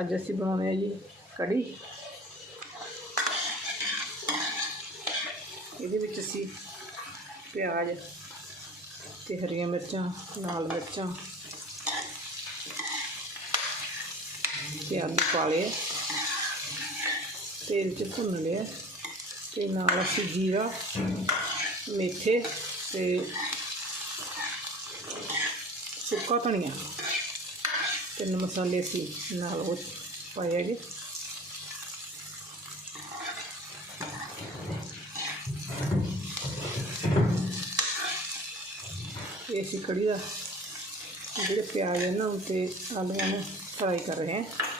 ਅੱਜ ਅਸੀਂ ਬਣਾਉਣੇ ਆ ਜੀ ਕੜੀ। ਇਹਦੇ ਵਿੱਚ ਅਸੀਂ ਪਿਆਜ਼ ਤੇ ਹਰੀਆਂ ਮਿਰਚਾਂ, ਲਾਲ ਮਿਰਚਾਂ ਤੇ ਆਲੂ ਪਾ ਲਏ ਤੇਲ 'ਚ ਭੁੰਨ ਲਿਆ ਤੇ ਨਾਲ ਅਸੀਂ ਜੀਰਾ, ਮੇਥੇ ਤੇ ਸੁੱਕਾ ਧਨੀਆ। तीन मसाले ना पाया इस कड़ी का जो प्याज है ना उसे आलू फ्राई कर रहे हैं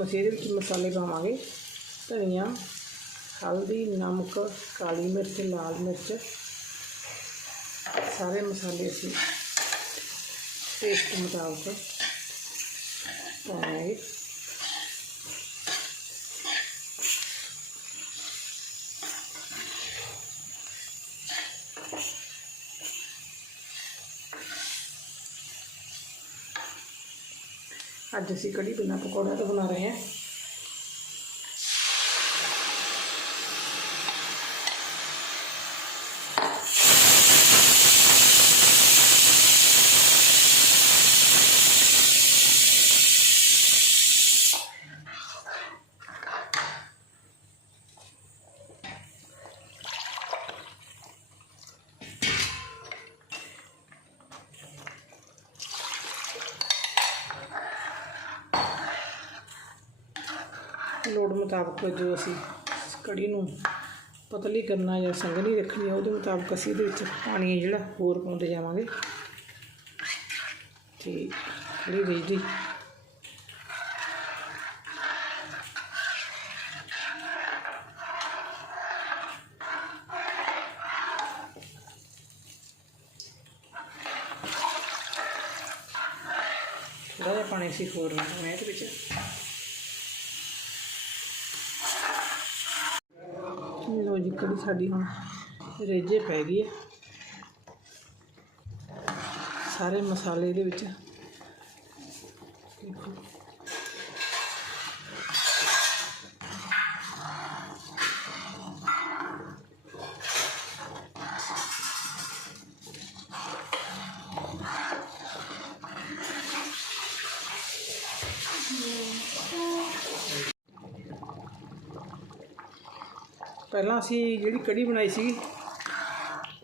ਹੁਣ ਅਸੀਂ ਇਹਦੇ ਵਿੱਚ ਮਸਾਲੇ ਪਾਵਾਂਗੇ। ਧਨੀਆ, ਹਲਦੀ, ਨਮਕ, ਕਾਲੀ ਮਿਰਚ, ਲਾਲ ਮਿਰਚ। ਸਾਰੇ ਮਸਾਲੇ ਅਸੀਂ ਟੇਸਟ ਮੁਤਾਬਕ ਪਾਵਾਂਗੇ। अज अं कड़ी बिना पकौड़ा तो बना रहे हैं। ਲੋੜ ਮੁਤਾਬਕ ਜੋ ਅਸੀਂ ਕੜੀ ਨੂੰ ਪਤਲੀ ਕਰਨਾ ਜਾਂ ਸੰਘਣੀ ਰੱਖਣੀ ਹੈ ਉਹਦੇ ਮੁਤਾਬਕ ਅਸੀਂ ਇਹਦੇ ਵਿੱਚ ਪਾਣੀ ਜਿਹੜਾ, ਹੋਰ ਪਾਉਂਦੇ ਜਾਵਾਂਗੇ। ਤੇ ਕੜੀ ਰਿੱਝਦੀ ਥੋੜ੍ਹਾ ਜਿਹਾ ਪਾਣੀ ਅਸੀਂ ਹੋਰ ਪਾਉਣਾ ਇਹਦੇ ਵਿੱਚ। ਜੀ ਕੜੀ ਸਾਡੀ ਹੁਣ ਰੇਜੇ ਪੈ ਗਈ ਹੈ ਸਾਰੇ ਮਸਾਲੇ ਇਹਦੇ ਵਿੱਚ ਦੇਖੋ ਪਹਿਲਾਂ ਅਸੀਂ ਜਿਹੜੀ ਕੜੀ ਬਣਾਈ ਸੀ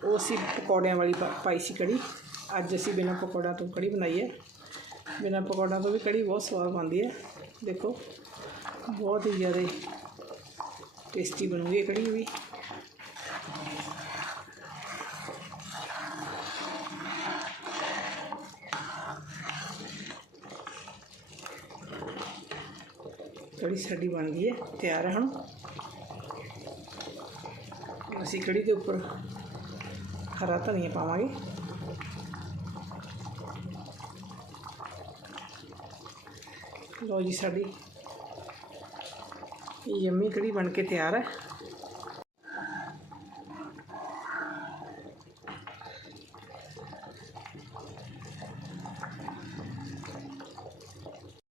ਉਹ ਅਸੀਂ ਪਕੌੜਿਆਂ ਵਾਲੀ ਪਾ- ਪਾਈ ਸੀ ਕੜੀ ਅੱਜ ਅਸੀਂ ਬਿਨਾਂ ਪਕੌੜਿਆਂ ਤੋਂ ਕੜੀ ਬਣਾਈ ਹੈ ਬਿਨਾਂ ਪਕੌੜਿਆਂ ਤੋਂ ਵੀ ਕੜੀ ਬਹੁਤ ਸਵਾਦ ਬਣਦੀ ਹੈ ਦੇਖੋ ਬਹੁਤ ਹੀ ਜ਼ਿਆਦਾ ਟੇਸਟੀ ਬਣੂਗੀ ਇਹ ਕੜੀ ਵੀ ਕੜੀ ਸਾਡੀ ਬਣ ਗਈ ਹੈ ਤਿਆਰ ਹੈ सिकड़ी के ऊपर हराता नहीं है लो जी साड़ी यमी कड़ी बन के तैयार है।